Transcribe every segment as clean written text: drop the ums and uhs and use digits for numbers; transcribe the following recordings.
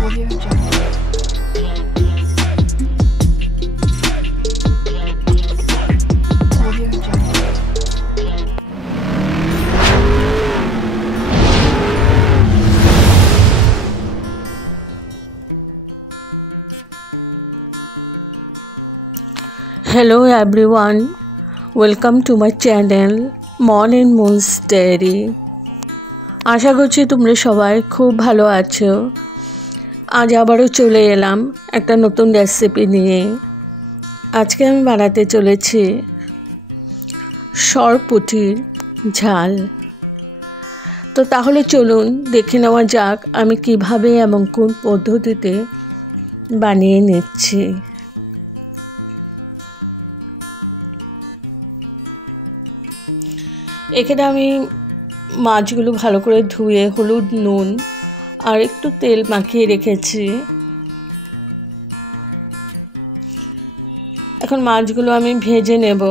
Audio Jungle. Audio Jungle. Hello everyone, welcome to my channel Mon and Moon's Diary. আশা করছি তোমরা সবাই খুব ভালো আছো। আজ আবারও চলে এলাম একটা নতুন রেসিপি নিয়ে। আজকে আমি বানাতে চলেছি সরপুঁটির ঝাল। তো তাহলে চলুন দেখে নেওয়া যাক আমি কিভাবে এবং কোন পদ্ধতিতে বানিয়ে নিচ্ছি। এখানে আমি মাছগুলো ভালো করে ধুয়ে হলুদ নুন আর একটু তেল মাখিয়ে রেখেছি। এখন মাছগুলো আমি ভেজে নেব।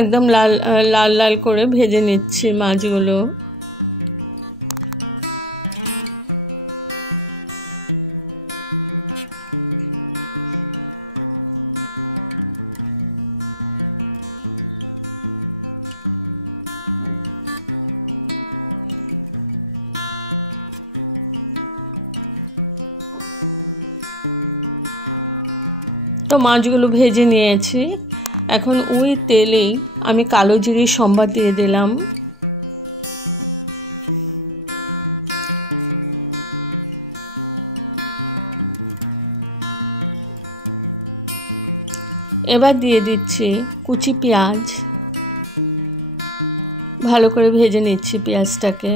একদম লাল লাল লাল করে ভেজে নিচ্ছি মাছগুলো। তো মাছগুলো ভেজে নিয়েছি। এখন ওই তেলেই আমি কালো জিরে সম্বার দিয়ে দিলাম। এবার দিয়ে দিচ্ছি কুচি পেঁয়াজ। ভালো করে ভেজে নিচ্ছি পেঁয়াজটাকে।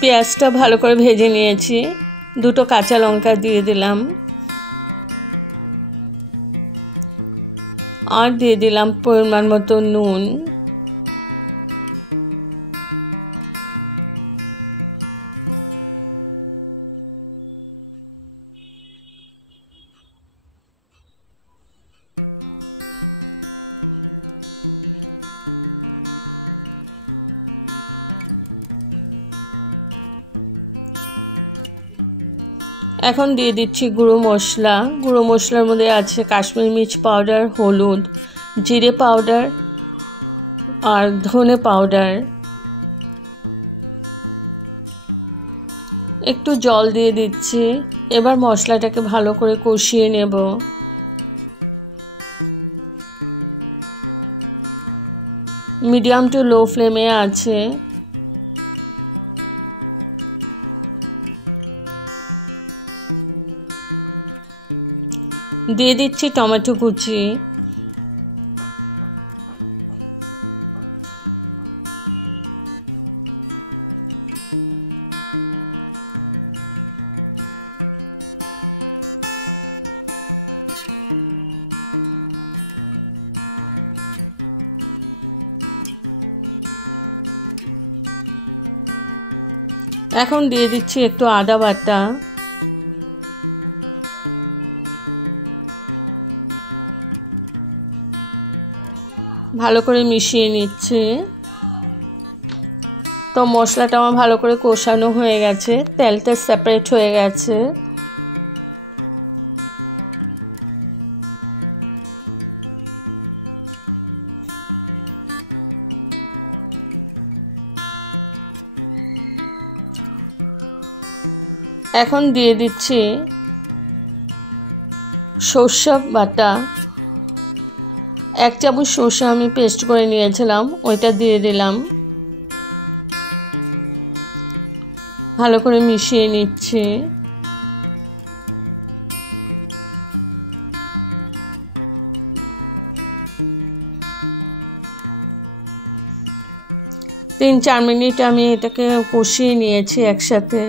পেঁয়াজটা ভালো করে ভেজে নিয়েছি। দুটো কাঁচা লঙ্কা দিয়ে দিলাম আর দিয়ে দিলাম পরিমাণ মতো নুন। এখন দিয়ে দিচ্ছি গুঁড়ো মশলা। গুঁড়ো মশলার মধ্যে আছে কাশ্মীরি মির্চ পাউডার, হলুদ, জিরে পাউডার আর ধনে পাউডার। একটু জল দিয়ে দিচ্ছি। এবার মশলাটাকে ভালো করে কষিয়ে নেব। মিডিয়াম টু লো ফ্লেমে আছে। দিয়ে দিচ্ছি টমেটো কুচি। এখন দিয়ে দিচ্ছি একটু আদা বাটা। ভালো করে মিশিয়ে নিচ্ছি। তো মশলাটা আমার ভালো করে কষানো হয়ে গেছে, তেলটা সেপারেট হয়ে গেছে। এখন দিয়ে দিচ্ছি সরষে বাটা। 1 চামচ সরষে আমি পেস্ট করে নিয়েছিলাম, ওইটা দিয়ে দিলাম। ভালো করে মিশিয়ে নিচ্ছি। 3-4 মিনিট আমি এটাকে কষিয়ে নিয়েছি একসাথে।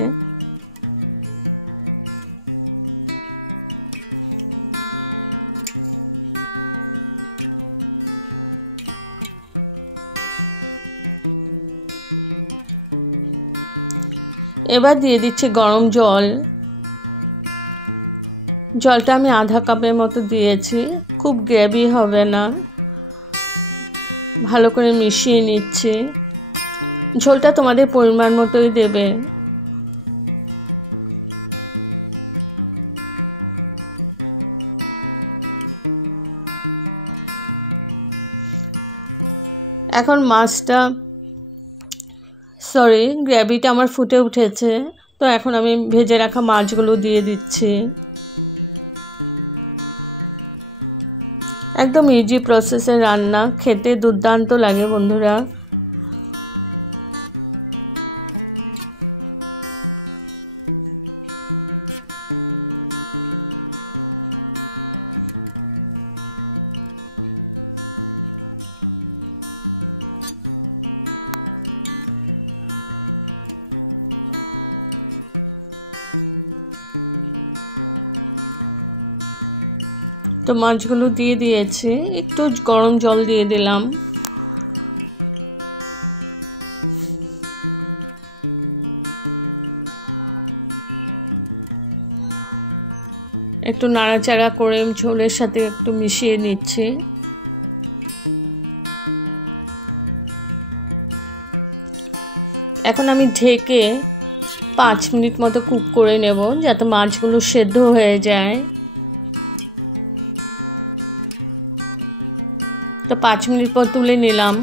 এবার দিয়ে দিচ্ছি গরম জল। জলটা আমি আধা কাপের মতো দিয়েছি, খুব গ্রেভি হবে না। ভালো করে মিশিয়ে নিচ্ছি। ঝোলটা তোমাদের পরিমাণ মতোই দেবে। এখন গ্রেভিটা আমার ফুটে উঠেছে, তো এখন আমি ভেজে রাখা মাছগুলো দিয়ে দিচ্ছি। একদম ইজি প্রসেসের রান্না, খেতে দুর্দান্ত লাগে বন্ধুরা। তো মাছগুলো দিয়ে দিয়েছি, একটু গরম জল দিয়ে দিলাম। একটু নাড়াচাড়া করে ঝোলের সাথে একটু মিশিয়ে নিচ্ছি। এখন আমি ঢেকে 5 মিনিট মতো কুক করে নেব, যাতে মাছগুলো সেদ্ধ হয়ে যায়। তো 5 মিনিট পর তুলে নিলাম।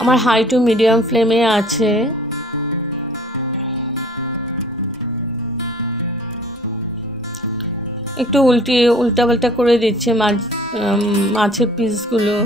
আমার হাই টু মিডিয়াম ফ্লেমে আছে। একটু উল্টাপাল্টা করে দিচ্ছি মাছের পিসগুলো।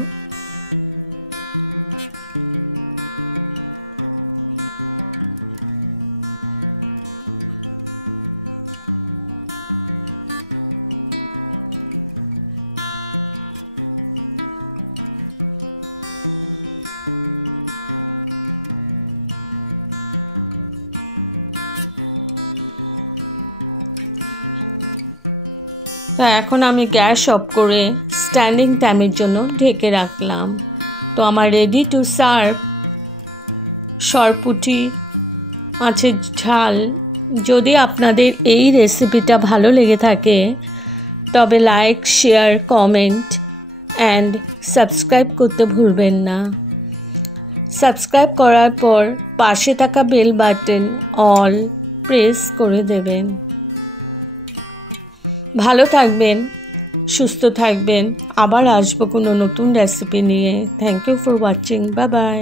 তো এখন আমি গ্যাস অফ করে স্ট্যান্ডিং টাইমের জন্য ঢেকে রাখলাম। তো আমার রেডি টু সার্ভ সরপুঁটি মাছের ঝাল। যদি আপনাদের এই রেসিপিটা ভালো লেগে থাকে তবে like, share, comment and subscribe করতে ভুলবেন না। সাবস্ক্রাইব করার পর পাশে থাকা বেল বাটন অল প্রেস করে দেবেন। ভালো থাকবেন, সুস্থ থাকবেন। আবার আসবো কোনো নতুন রেসিপি নিয়ে। Thank you for watching. Bye by.